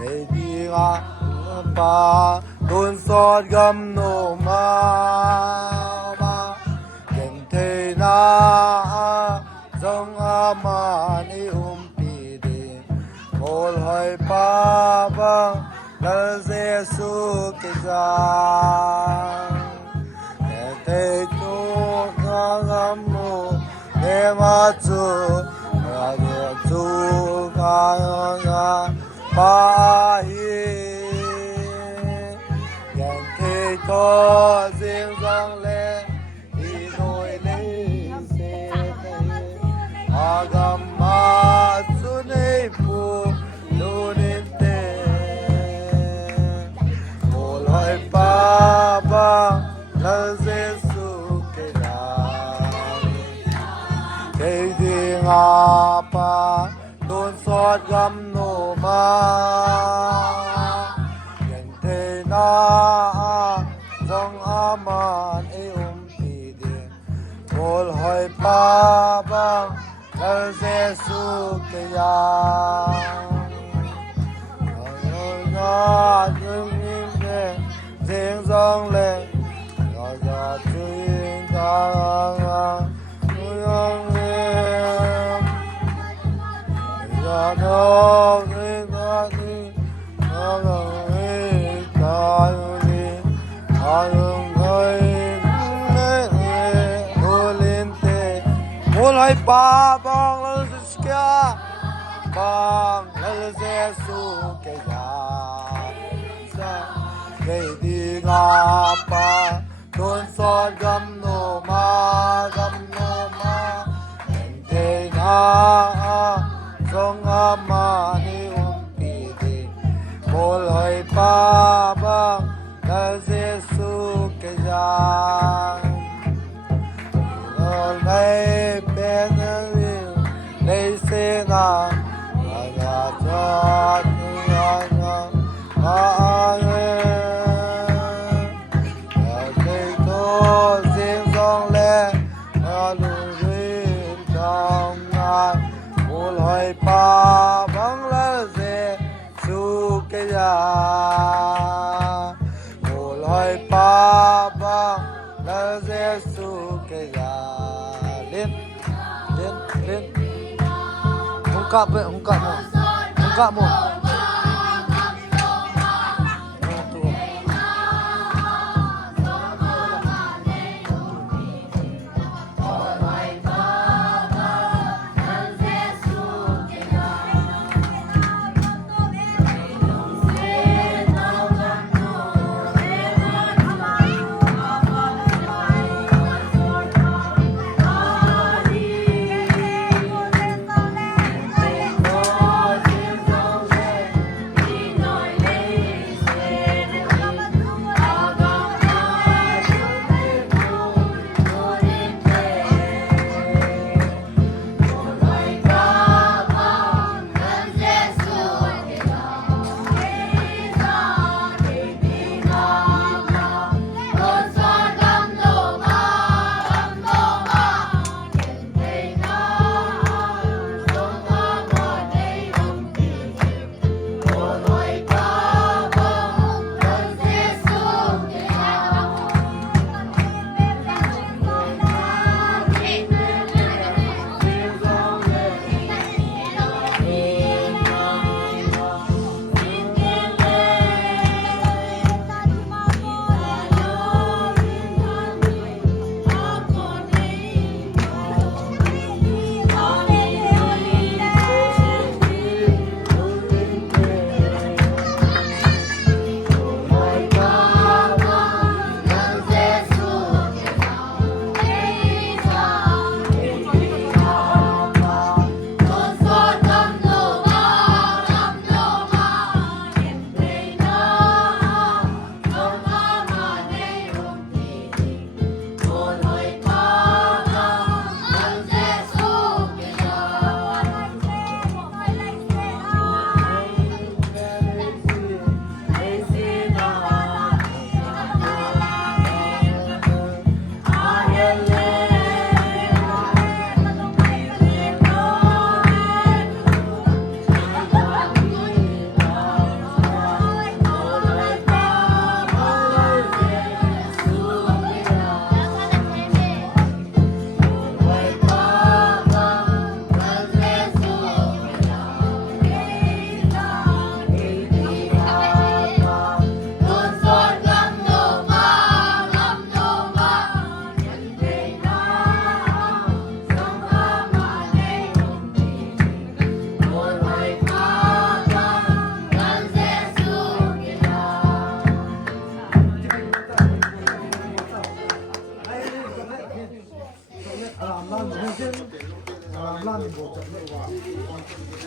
Để đi ngã ba đôn sọt gầm nổ ma Kèm thầy na dòng ama ni pi đi Một hỏi ba băng là Giê-xu cái giang Để thầy chú gầm nổ để mà chú chú ca ba hi Ghen thế có riêng răng lệ đi đôi lấy xe agam ma chú này phụ lưu nên tê một lời ba ba là Giê-xu cái đàn cái gì ngà ba đôn sọt gầm nổ ma Ghen thế na dòng aman pi đi Một hỏi ba băng là Giê-xu cái giang Ngã ngưng nhìn thế riêng dòng lên Ngã ra chuyên ta ngã no ni na ni na ni ta ni ayung gai ne olente mulai pa bang la skia bang la Giê-xu cái ya cái đi ngã pa đôn sọt gầm nổ ma thế na dòng ama ni pi đi một lời ba băng là Giê-xu cái giang này bên đây xe na là cho cây tô riêng dòng lệ luôn riêng trong ngài một lời ba băng là Giê-xu cái giang một lời ba băng là Giê-xu cái giang lên không cặp vậy không cặp một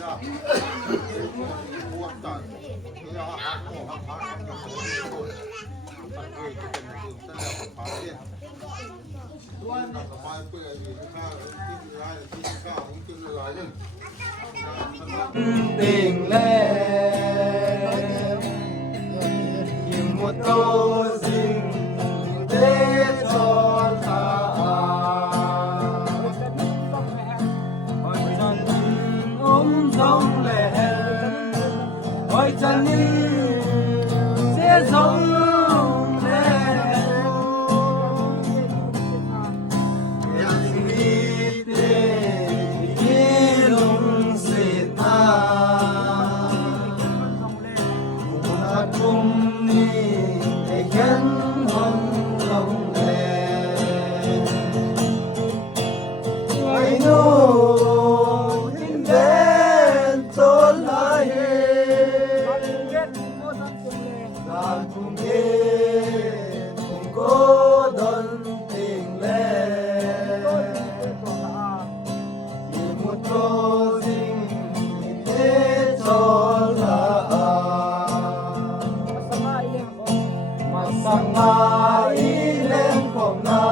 ติ่งแล่ยิ่งหมดโตสิ่งเดชอนตาหอยจันทร์จงแหลหอยจันทร์เสียจงแหลยังมีเดยี่ลงสิตาคุมนี้ให้แข็งห้องลงแลไว้โน่หินแดนโซนลายเฮตามคุมเกคุมโกดนติ่งแลยิ่งมุดโตสิ่งเดชอนลาsang mai lên phòng na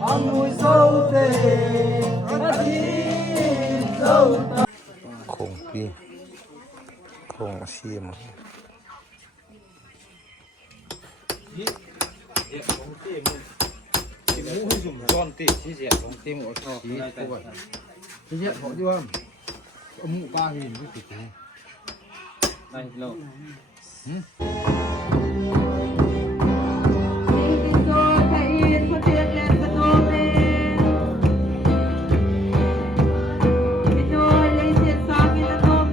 ăn nuôi sâu tê đi sâu ta khủng đi khủng xiêm con tỉ chi diện con tim một chi chi diện họ chưa ông mụ 3.000 cái tỉ này lâu Hãy subscribe cho kênh Ghiền Mì Gõ để không bỏ lỡ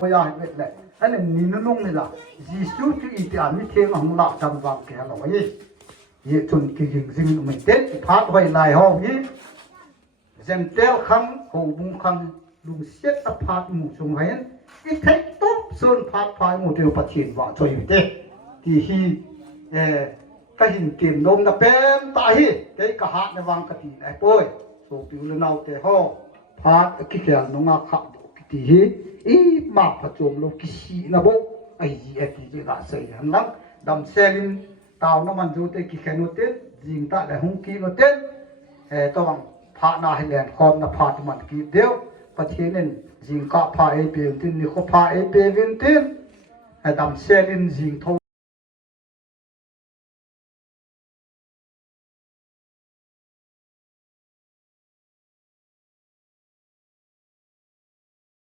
bây giờ vậy đấy anh em nhìn nó nung này là Giêsu chú ý thì anh thêm ông lạ trầm vàng kia là vậy gì chuẩn kỳ hình dinh mình tết phát hoài lại ho gì dèm tel khăng hồ bung khăng lùng xiết tập phát mù sung hay ít thấy tốt sơn phát phai một điều phát triển vợ chơi vậy thì khi cái hình tiền nôm là bên tại hi cái cả hạt này vàng cái gì này bôi số biểu lên nào thế ho phát cái kia nó ngã khạc thì hi ý mà phát trộm lo kiseh na bo ai gì thì gã xây hắn lắm đầm xe lên tàu nó mình dù cái kia nó tết dìm tại là hung khí nó tết to bằng phát na hay lenkhom na phát mình kịp đeo và thế nên dìm cả phát ấy bên tin thì có phát ấy bên tin đầm xe lên dìm thôi